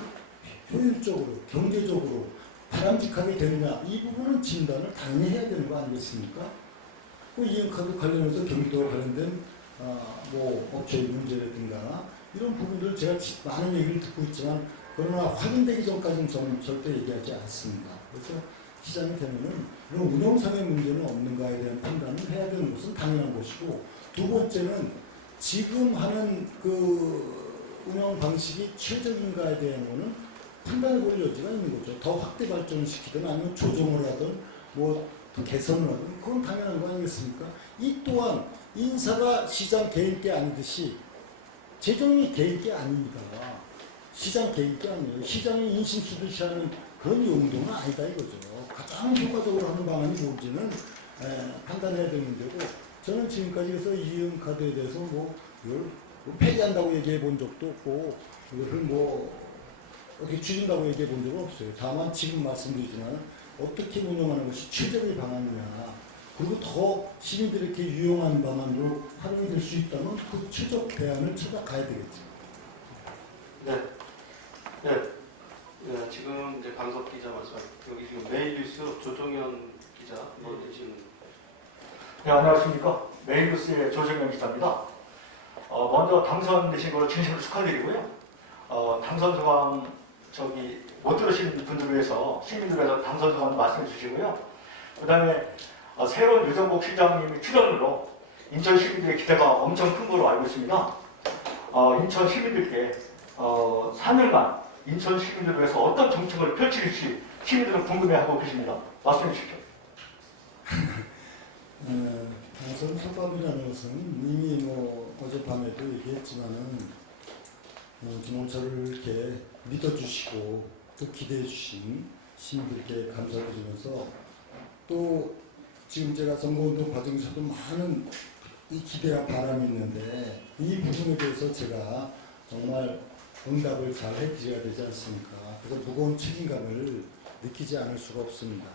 효율적으로, 경제적으로 바람직하게 되느냐, 이 부분은 진단을 당연히 해야 되는 거 아니겠습니까? 그 이행카드 관련해서 경기도와 관련된 뭐 업체의 문제라든가 이런 부분들 제가 많은 얘기를 듣고 있지만 그러나 확인되기 전까지는 저는 절대 얘기하지 않습니다. 그래서 시장이 되면은 이런 운영상의 문제는 없는가에 대한 판단을 해야 되는 것은 당연한 것이고, 두 번째는 지금 하는 그 운영 방식이 최적인가에 대한 거는 판단해 볼 여지가 있는 거죠. 더 확대 발전을 시키든 아니면 조정을 하든 뭐 개선을 하든 그건 당연한 거 아니겠습니까? 이 또한 인사가 시장 개인 게 아니듯이 재정이 개인 게 아닙니다. 시장 개인 게 아니에요. 시장이 인심 쓰듯이 하는 그런 용도는 아니다 이거죠. 가장 효과적으로 하는 방안이 뭔지는 판단해야 되는 데고, 저는 지금까지 해서 이행카드에 대해서 뭐 이걸 폐지한다고 얘기해 본 적도 없고 이거를 뭐 어떻게 줄인다고 얘기해 본 적은 없어요. 다만 지금 말씀드리지만 어떻게 운영하는 것이 최적의 방안이냐, 그리고 더 시민들에게 유용한 방안으로 활용이 될 수 있다면 그 최적 대안을 찾아가야 되겠죠. 네. 지금 이제 강석 기자 말씀하신 여기 지금 메일뉴스 조정현 기자 계시는. 네, 안녕하십니까. 메일뉴스의 조정현 기자입니다. 먼저 당선되신 걸 진심으로 축하드리고요. 당선 소감 못 들으신 분들을 위해서, 시민들을 위해서 당선 소감 말씀해 주시고요. 그 다음에 새로운 유정복 시장님의 출연으로 인천 시민들의 기대가 엄청 큰 걸로 알고 있습니다. 인천 시민들께 3일간 인천 시민들을 위해서 어떤 정책을 펼칠지 시민들은 궁금해하고 계십니다. 말씀해 주십시오. 당선 소감이라는 것은 이미 뭐 어젯밤에도 얘기했지만은 정말 저를 이렇게 믿어주시고 또 기대해주신 시민들께 감사를 드리면서, 또 지금 제가 선거운동 과정에서도 많은 이 기대와 바람이 있는데 이 부분에 대해서 제가 정말 응답을 잘 해드려야 되지 않습니까? 그래서 무거운 책임감을 느끼지 않을 수가 없습니다.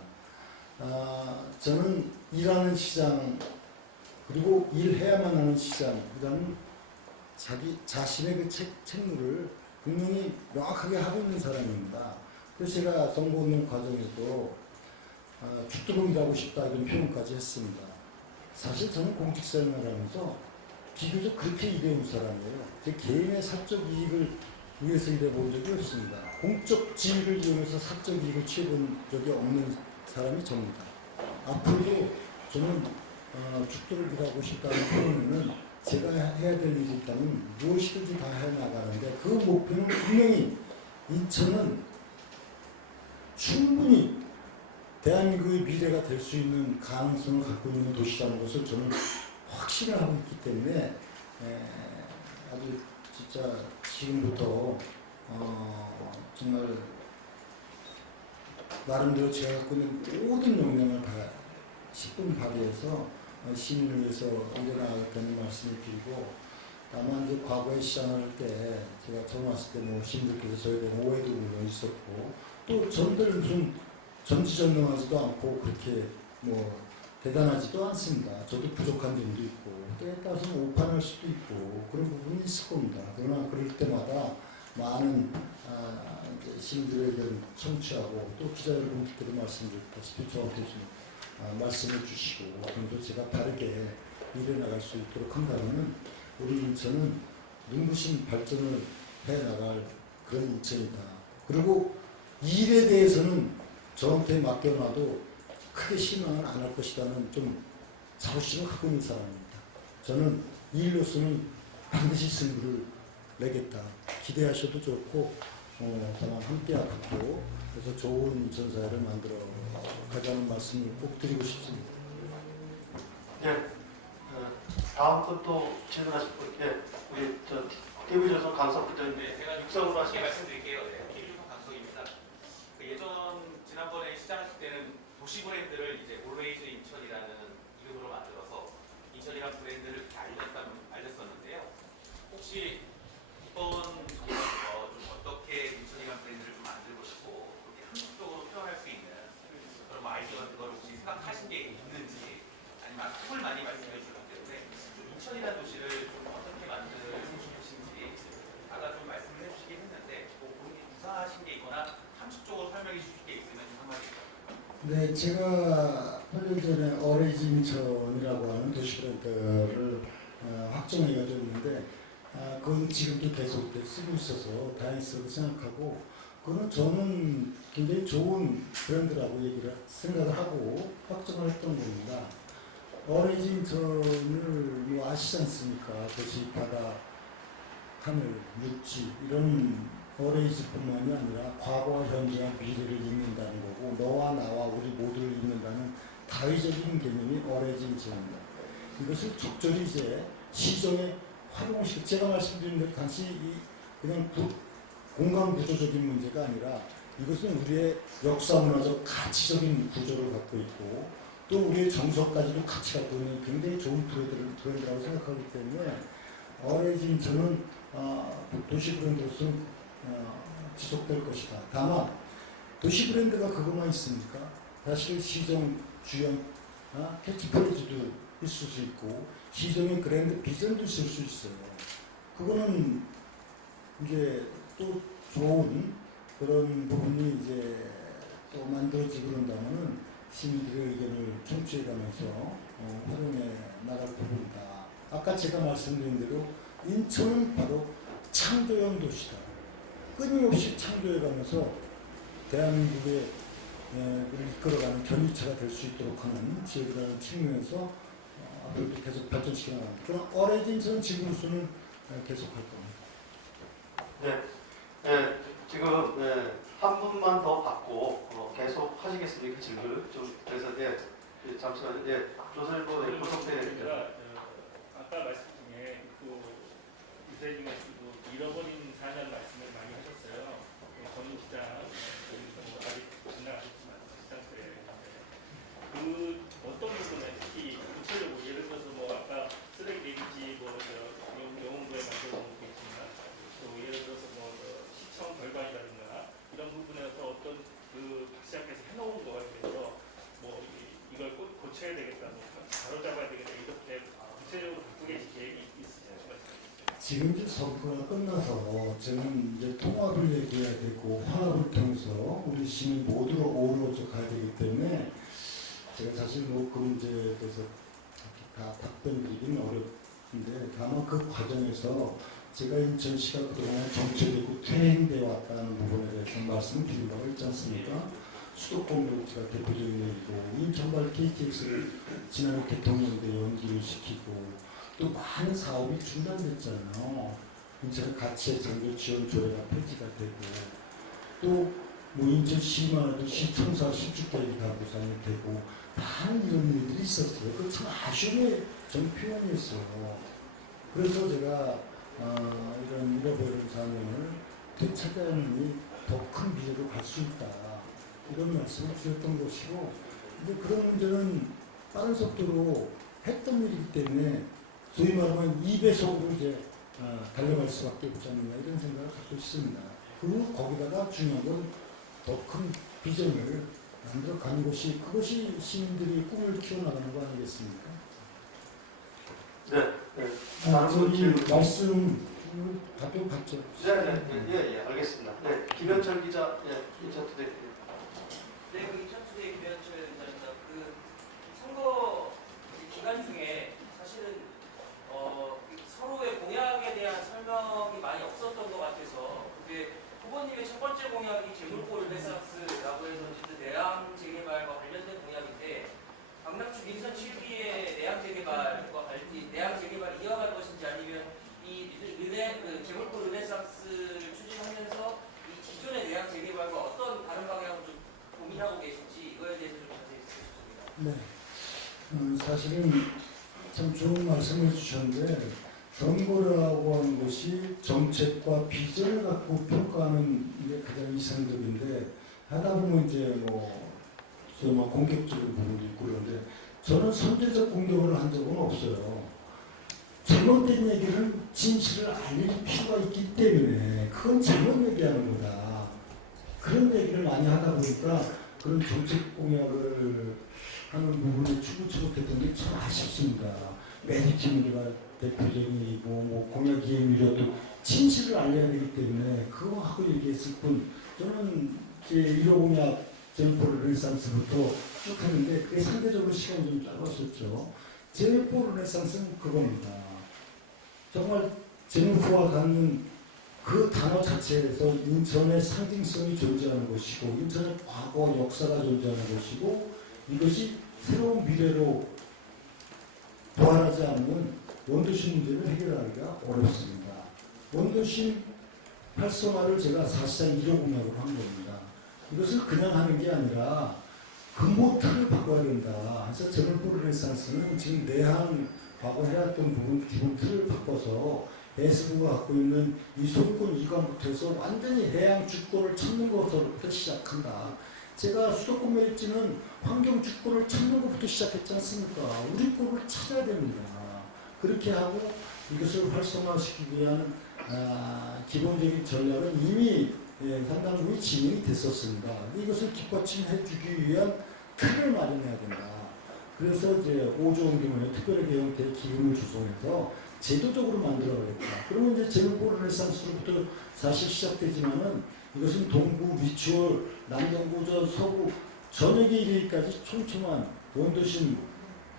저는 일하는 시장, 그리고 일해야만 하는 시장, 그다음 자기 자신의 그 책무를 분명히 명확하게 하고 있는 사람입니다. 그래서 제가 선거운동 과정에도 죽도록 일하고 싶다 이런 표현까지 했습니다. 사실 저는 공직생활을 하면서 비교적 그렇게 일해온 사람이에요. 제 개인의 사적 이익을 위해서 일해본 적이 없습니다. 공적 지위를 이용해서 사적 이익을 취해본 적이 없는 사람이 접니다. 앞으로도 저는 죽도록 일하고 싶다는 표현에는 제가 해야 될 일이 있다면 무엇이든지 다 해나가는데, 그 목표는 분명히 인천은 충분히 대한민국의 미래가 될 수 있는 가능성을 갖고 있는 도시라는 것을 저는 확신을 하고 있기 때문에 아주 진짜 지금부터 정말 나름대로 제가 갖고 있는 모든 역량을 다 10분 발휘해서 시민을 위해서 일어나겠다는 말씀을 드리고, 다만 이제 과거에 시장할 때 제가 처음 왔을 때 뭐 시민들께서 저에 대한 오해도 물론 있었고, 또 전들 무슨 전지전능하지도 않고 그렇게 뭐 대단하지도 않습니다. 저도 부족한 점도 있고 때에 따라서는 오판할 수도 있고 그런 부분이 있을 겁니다. 그러나 그럴 때마다 많은 시민들에 대한 청취하고, 또 기자 여러분들께도 말씀드렸다시피 저한테 좀 말씀해 주시고, 그래서 제가 바르게 일해 나갈 수 있도록 한다면 우리 인천은 눈부신 발전을 해 나갈 그런 인천이다. 그리고 일에 대해서는 저한테 맡겨놔도 크게 실망은 안 할 것이라는 좀 자부심을 갖고 있는 사람입니다. 저는 일로서는 반드시 승부를 내겠다. 기대하셔도 좋고, 다만 함께 하고, 그래서 좋은 인천사회를 만들어 가자는 말씀을 꼭 드리고 싶습니다. 네, 다음 분 또 질문하실 분, 예, 우리 저 TV조선 강석 부장님. 네, 제가 육성으로 쉽게 하시죠. 말씀드릴게요. 네, TV조선 강석입니다. 그 예전 지난번에 시작하실 때는 도시 브랜드를 이제 올웨이즈 인천이라는 이름으로 만들어서 인천이란 브랜드를 알렸었는데요. 혹시 이번 정부에서 좀 어떻게 인천이란 브랜드를 좀 만들고 싶고 그렇게 한국적으로 표현할 수 있는 그런 뭐 아이디어 같은 걸 혹시 생각하신 게 있는지 아니면 팁을 많이 말씀해 주셨기 때문에 좀 인천이라는 도시를 좀 어떻게 만들고 싶으신지 아까 좀 말씀을 해주시긴 했는데 뭐 본인이 구상하신 게 있거나 함축적으로 설명해 주실 게 있으면 좀 한마디 네, 제가 8년 전에 어레이즈 인천이라고 하는 도시브랜드를 확정해가지고 있는데 그건 지금도 계속 쓰고 있어서 다행스럽게 생각하고 그거는 저는 굉장히 좋은 브랜드라고 생각을 하고 확정을 했던 겁니다. 어레이즈 인천을 뭐 아시지 않습니까? 도시, 바다, 하늘, 육지 이런 어레이즈뿐만이 아니라 과거와 현재와 미래를 잇는다는 거고 너와 나와 우리 모두를 잇는다는 다의적인 개념이 어레이즈 인천입니다. 이것을 적절히 이제 시정에 활용시켜 제가 말씀드린 대로 단지 그냥 공간 구조적인 문제가 아니라 이것은 우리의 역사 문화적 가치적인 구조를 갖고 있고 또 우리의 정서까지도 같이 갖고 있는 굉장히 좋은 브랜드라고 생각하기 때문에 어레이즈 인천은 도시 브랜드로서 지속될 것이다. 다만 도시 브랜드가 그것만 있습니까? 사실 시정, 주연, 캐치프레이즈도 있을 수 있고 시정의 그랜드 비전도 있을 수 있어요. 그거는 이제 또 좋은 그런 부분이 이제 또 만들어지고 그런다면은 시민들의 의견을 청취해가면서 활용해 나갈 부분이다. 아까 제가 말씀드린 대로 인천은 바로 창조형 도시다. 끊임없이 창조해가면서 대한민국의 이끌어가는 견인차가 될 수 있도록 하는 지역이라는 측면에서 앞으로도 계속 발전시켜 나갑니다. 그럼 어레이즈 인천은 지금으로서는 계속할 겁니다. 네, 네, 지금 한 분만 더 받고 계속 하시겠습니까? 질문을 좀 그래서 잠시만요. 조선일보 고속대 아까 말씀 중에 유세진 말씀도 잃어버린 사년 말씀을 많이 하셨어요. 전시장 아직 지나가셨지만 시장 때 어떤 부분에 특히 구체적으로 예를 들어서 뭐 아까 쓰레기 내리지 영웅도에 만들어 놓은 게 있지만 또 예를 들어서 시청 결과이라든가 이런 부분에서 어떤 박 시장께서 해놓은 거에 대해서 이걸 꼭 고쳐야 되겠다, 바로잡아야 되겠다 이렇게 구체적으로 갖고 계신 계획이 있으신가요? 지금 이제 선거가 끝나서 저는 이제 통합을 얘기해야 되고 화합을 통해서 우리 시민 모두가 어우러져 가야 되기 때문에 제가 사실 그 문제에 대해서 다 답변드리기는 어렵은데 다만 그 과정에서 제가 인천시가 그동안 정체되고 퇴행되어 왔다는 부분에 대해서 말씀드린 바가 있지 않습니까? 수도권 벨트가 대표적인 얘기고 인천발 KTX를 지난해 대통령대 연기를 시키고 또 많은 사업이 중단됐잖아요. 인천 가치의 장교 지원 조례가 폐지가 되고 또 뭐 인천시만해도 시청사 10주짜리 다 보상이 되고 많은 이런 일들이 있었어요. 그 참 아쉬움의 전 표현이었어요. 그래서 제가 이런 잃어버린 사명을 되찾아야 하니 더 큰 미래로 갈 수 있다. 이런 말씀을 드렸던 것이고 이제 그런 문제는 빠른 속도로 했던 일이기 때문에 소위 말하면 2배속으로 이제 달려갈 수밖에 없지 않느냐 이런 생각을 갖고 있습니다. 그리고 거기다가 중요한 건 더 큰 비전을 만들어 가는 것이 그것이 시민들이 꿈을 키워나가는 거 아니겠습니까? 네. 저기 말씀 답변 받죠? 네, 알겠습니다. 네, 김현철 기자, 인천투데이. 네, 인천투데이 김현철 기자입니다. 선거 기간 중에 사실은 서로의 공약에 대한 설명이 많이 없었던 것 같아서 그게 후보님의 첫 번째 공약이 제물포 르네상스라고 해서 내양 재개발과 관련된 공약인데 강남축 인선 7기의 내양 재개발 이어갈 것인지 아니면 이 제물포 르네상스를 추진하면서 이 기존의 내양 재개발과 어떤 다른 방향을 좀 고민하고 계신지 이거에 대해서 좀 자세히 듣고 싶습니다. 네. 사실은 참 좋은 말씀을 주셨는데 선거라고 하는 것이 정책과 비전을 갖고 평가하는 게 가장 이상적인데 하다 보면 이제 뭐 공격적인 부분도 있고 그런데 저는 선제적 공격을 한 적은 없어요. 잘못된 얘기는 진실을 알릴 필요가 있기 때문에 그건 잘못 얘기하는 거다. 그런 얘기를 많이 하다 보니까 그런 정책 공약을 하는 부분에 추구추구했던 게 참 아쉽습니다. 메리트가 대표적이고 뭐 공약 이행률도 진실을 알려야 되기 때문에 그거 하고 얘기했을 뿐 저는 제 1호 공약 제일포 르네상스부터 쭉 했는데 그게 상대적으로 시간이 좀 짧았었죠. 제일포 르네상스는 그겁니다. 정말 제일포와 갖는 그 단어 자체에서 인천의 상징성이 존재하는 것이고 인천의 과거 역사가 존재하는 것이고 이것이 새로운 미래로 부활하지 않으면 원도심 문제를 해결하기가 어렵습니다. 원도심 활성화를 제가 사실상 1호 공약으로 한 겁니다. 이것을 그냥 하는 게 아니라 근본 틀을 바꿔야 된다. 그래서 제일포 르네상스는 지금 내한 과거 해왔던 부분 기본 틀을 바꿔서 해수부가 갖고 있는 이 소유권 이관부터 해서 완전히 해양 주권을 찾는 것부터 시작한다. 제가 수도권 메리츠는 환경 주권을 찾는 것부터 시작했지 않습니까? 우리 꼴을 찾아야 됩니다. 그렇게 하고 이것을 활성화시키기 위한 기본적인 전략은 이미 상당 부분 진행이 됐었습니다. 이것을 뒷받침해 주기 위한 틀을 마련해야 된다. 그래서 이제 5조 원 규모의 특별하게 형태의 기금을 조성해서 제도적으로 만들어야겠다. 그러면 이제 제일포 르네상스로부터 사실 시작되지만은 이것은 동부, 미추홀, 남동부, 서부 전역에 이르기까지 촘촘한 원도심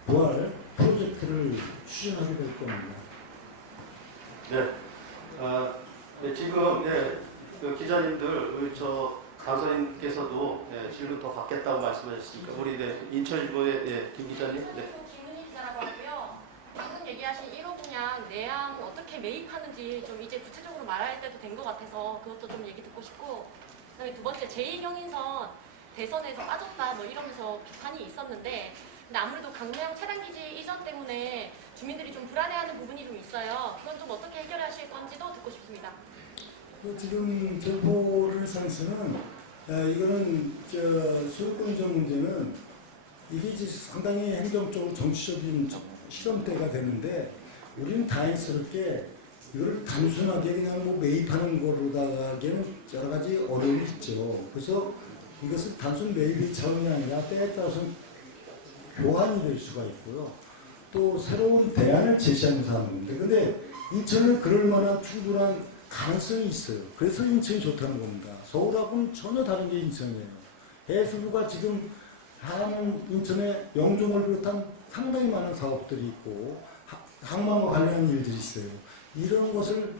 부활 프로젝트를 추진하게 될 겁니다. 네, 지금 그 기자님들 저 강서인께서도 질문 더 받겠다고 말씀하셨으니까 우리 인천일보의 김 기자님. 김은희 기자라고 하고요. 방금 얘기하신 1호 분양 내양 어떻게 매입하는지 좀 이제 구체적으로 말할 때도 된 것 같아서 그것도 좀 얘기 듣고 싶고 그다음에 두 번째 제2경인선 대선에서 빠졌다 뭐 이러면서 비판이 있었는데 근데 아무래도 강릉 차량기지 이전 때문에 주민들이 좀 불안해하는 부분이 좀 있어요. 그건 좀 어떻게 해결하실 건지도 듣고 싶습니다. 지금 제일포 르네상스는 이거는 소유권 이전 문제는 이게 이제 상당히 행정적으로 정치적인 실험대가 되는데 우리는 다행스럽게 이걸 단순하게 그냥 뭐 매입하는 거로다가는 여러 가지 어려움이 있죠. 그래서 이것은 단순 매입의 차원이 아니라 때에 따라서는 교환이 될 수가 있고요. 또 새로운 대안을 제시하면서 하는 건데 근데 인천은 그럴 만한 충분한 가능성이 있어요. 그래서 인천이 좋다는 겁니다. 서울하고는 전혀 다른 게 인천이에요. 해수부가 지금 하는 인천에 영종을 비롯한 상당히 많은 사업들이 있고 항만과 관련한 일들이 있어요. 이런 것을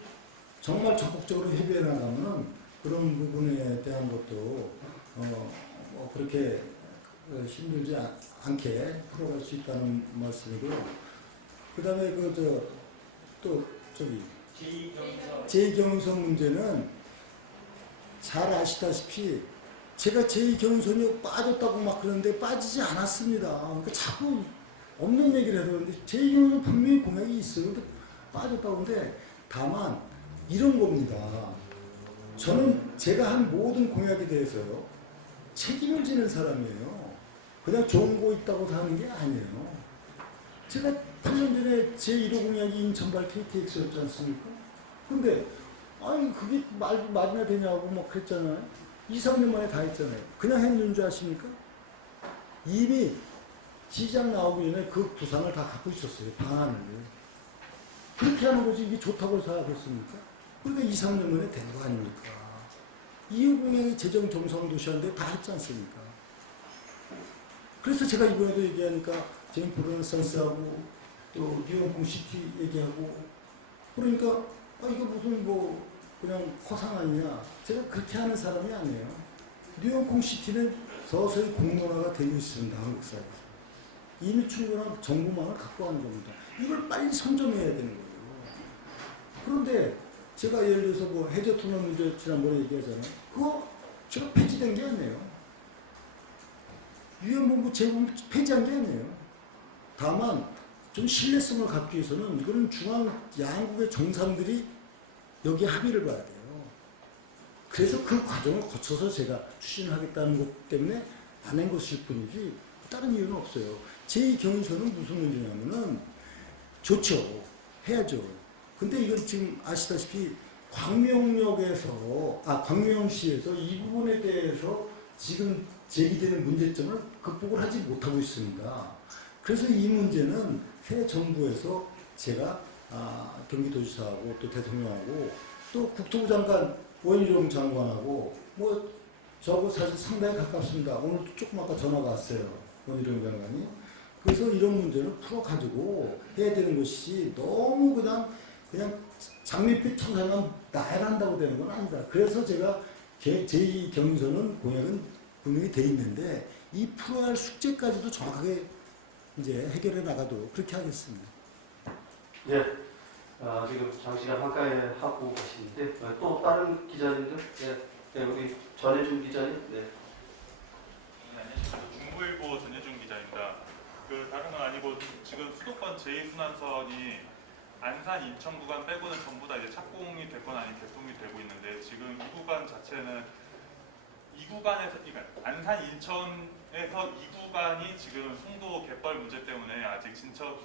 정말 적극적으로 협의해 나가면 그런 부분에 대한 것도 그렇게 힘들지 않게 풀어갈 수 있다는 말씀이고요. 그 다음에 제2경인선 문제는 잘 아시다시피 제가 제2경인선이 빠졌다고 막 그러는데 빠지지 않았습니다. 그러니까 자꾸 없는 얘기를 해야 되는데 제2경인선 분명히 공약이 있어요. 근데 빠졌다고 하는데 다만 이런 겁니다. 저는 제가 한 모든 공약에 대해서요. 책임을 지는 사람이에요. 그냥 좋은 거 있다고 하는 게 아니에요. 제가 8년 전에 제1호 공약이 인천발 KTX였지 않습니까? 근데 아니 그게 말이나 되냐고 막 그랬잖아요. 2, 3년 만에 다 했잖아요. 그냥 했는 줄 아십니까? 이미 시장 나오기 전에 그 구상을 다 갖고 있었어요. 방안을. 그렇게 하는 거지 이게 좋다고 생각했습니까? 그러니까 2, 3년 만에 된 거 아닙니까? 2호 공약이 재정 정상도시한데 다 했지 않습니까? 그래서 제가 이번에도 얘기하니까 제일포 르네상스하고 또 뉴욕 시티 얘기하고 그러니까 이거 무슨 뭐 그냥 허상 아니냐. 제가 그렇게 하는 사람이 아니에요. 뉴욕 시티는 서서히 공론화가 되고 있습니다. 한국 사회에서. 이미 충분한 정보망을 갖고 가는 겁니다. 이걸 빨리 선점해야 되는 거예요. 그런데 제가 예를 들어서 뭐 해저터널 문제 지난번에 얘기하잖아요. 그거 제가 폐지된 게 아니에요. 유엔본부 제공 폐지한 게 아니에요. 다만 좀 신뢰성을 갖기 위해서는 이거는 중앙 양국의 정상들이 여기 합의를 봐야 돼요. 그래서 그 과정을 거쳐서 제가 추진하겠다는 것 때문에 안 한 것일 뿐이지 다른 이유는 없어요. 제2경인선은 무슨 문제냐면은 좋죠. 해야죠. 근데 이건 지금 아시다시피 광명시에서 이 부분에 대해서 지금 제기되는 문제점을 극복을 하지 못하고 있습니다. 그래서 이 문제는 새 정부에서 제가 경기도지사하고 또 대통령하고 또 국토부 장관 원희룡 장관하고 뭐 저하고 사실 상당히 가깝습니다. 오늘 조금 아까 전화가 왔어요. 원희룡 장관이. 그래서 이런 문제를 풀어가지고 해야 되는 것이 너무 그냥 장밋빛 청산만 나열한다고 되는 건 아니다. 그래서 제가 제2경인선은 공약은 분명히 돼 있는데 이 풀어야 할 숙제까지도 정확하게 이제 해결해 나가도록 그렇게 하겠습니다. 네, 지금 장시간 한가해 하고 계시는데 또 다른 기자님들, 네, 우리 전혜준 기자님, 네. 중부일보 전혜준 기자입니다. 다른 건 아니고 지금 수도권 제2순환선이 안산 인천 구간 빼고는 전부 다 이제 착공이 됐거나 아니면 개통이 되고 있는데 지금 이 구간 자체는 이 구간에서 그러니까 안산 인천에서 이 구간이 지금 송도 갯벌 문제 때문에 아직 진척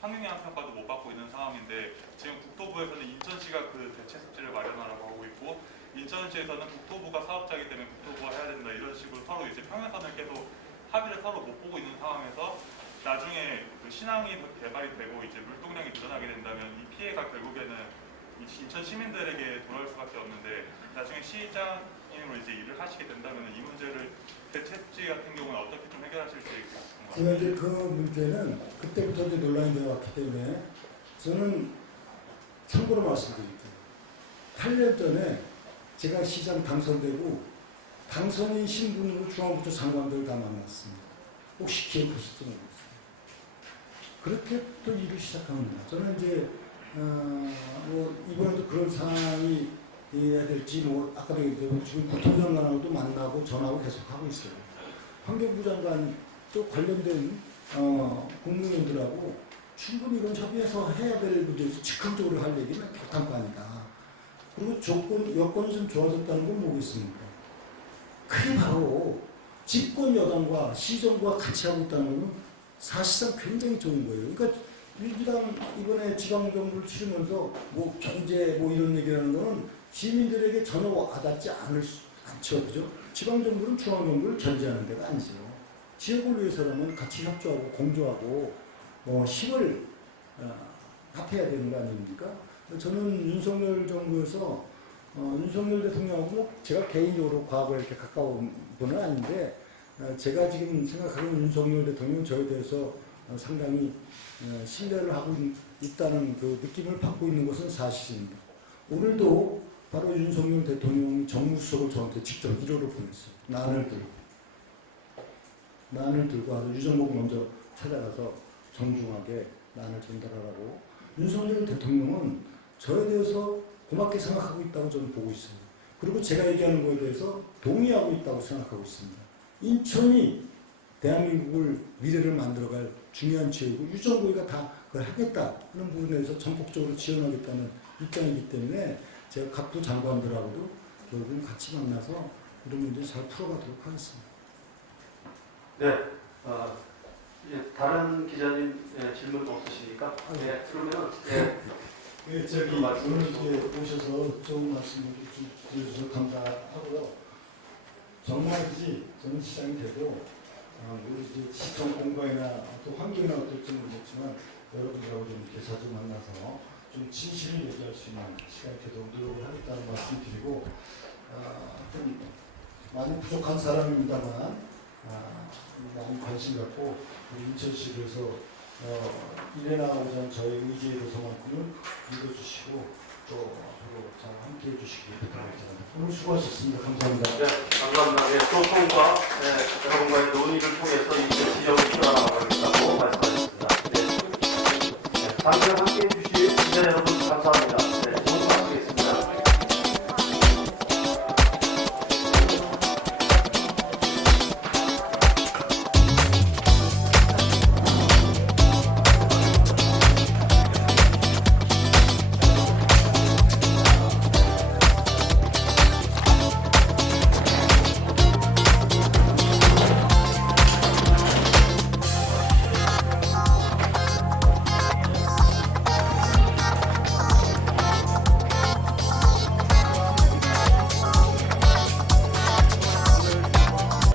환경영향 평가도 못 받고 있는 상황인데 지금 국토부에서는 인천시가 그 대체 습지를 마련하라고 하고 있고 인천시에서는 국토부가 사업자이기 때문에 국토부가 해야 된다 이런 식으로 서로 이제 평행선을 계속 합의를 서로 못 보고 있는 상황에서 나중에 그 신항이 개발이 되고 이제 물동량이 늘어나게 된다면 이 피해가 결국에는 인천 시민들에게 돌아올 수밖에 없는데 나중에 시장으로 이제 일을 하시게 된다면 이 문제를 대체지 같은 경우는 어떻게 좀 해결하실 수 있을까 싶은 제가 이제 그 문제는 그때부터 이제 논란이 되어 왔기 때문에 저는 참고로 말씀드릴게요. 8년 전에 제가 시장 당선되고 당선인 신분으로 중앙부처 장관들 다 만났습니다. 혹시 기억하실지 모르겠어요. 그렇게 또 일을 시작합니다. 저는 이제 이번에도 그런 상황이 해야 될지 아까도 얘기했지만 지금 국토부 장관하고도 만나고 전화하고 계속 하고 있어요. 환경부 장관 또 관련된 국무위원들하고 충분히 이건 협의해서 해야 될 문제에서 즉흥적으로 할 얘기는 결단도 아니다. 그리고 여건이 좀 좋아졌다는 건 뭐겠습니까? 그게 바로 집권 여당과 시정부가 같이 하고 있다는 것은 사실상 굉장히 좋은 거예요. 그러니까 민주당 이번에 지방정부를 치르면서 견제 이런 얘기하는 거는 시민들에게 전혀 와닿지 않죠. 그죠? 지방정부는 중앙정부를 견제하는 데가 아니죠. 지역을 위해서라면 같이 협조하고 공조하고 힘을 합해야 되는 거 아닙니까? 저는 윤석열 정부에서 윤석열 대통령하고 제가 개인적으로 과거에 이렇게 가까운 분은 아닌데 제가 지금 생각하는 윤석열 대통령은 저에 대해서 상당히 신뢰를 하고 있다는 그 느낌을 받고 있는 것은 사실입니다. 오늘도 바로 윤석열 대통령이 정무수석을 저한테 직접 1호를 보냈어요. 난을 들고 와서 유정복 먼저 찾아가서 정중하게 난을 전달하라고. 윤석열 대통령은 저에 대해서 고맙게 생각하고 있다고 저는 보고 있습니다. 그리고 제가 얘기하는 거에 대해서 동의하고 있다고 생각하고 있습니다. 인천이 대한민국을 미래를 만들어갈 중요한 지역이고 유정부가 다 그걸 하겠다 하는 부분에 대해서 전폭적으로 지원하겠다는 입장이기 때문에 제가 각부 장관들하고도 결국은 같이 만나서 이런 문제 잘 풀어가도록 하겠습니다. 네, 다른 기자님 질문 없으십니까? 네, 그러면 오늘 이렇게 오셔서 좋은 말씀 드려주셔서 감사하고요. 정말이지 저는 시장이 돼도 우리 이제 시청 공간이나 또 환경이나 어떨지는 모르겠지만 여러분들하고 좀 이렇게 자주 만나서 좀 진실을 얘기할 수 있는 시간이 되도록 노력을 하겠다는 말씀 드리고 좀 많이 부족한 사람입니다만 많이 관심 갖고 우리 인천시에서 일에 나가고자 저희 의지에 대해서만큼은 믿어주시고 또 앞으로 잘 함께해 주시기 부탁드립니다. 오늘 수고하셨습니다. 감사합니다. 네, 감사합니다. 네, 소통과 여러분과의 논의를 통해서 이 지역을 키워나가겠다고 말씀하셨습니다. 네, 당시에 함께해 주신 기자 여러분 감사합니다.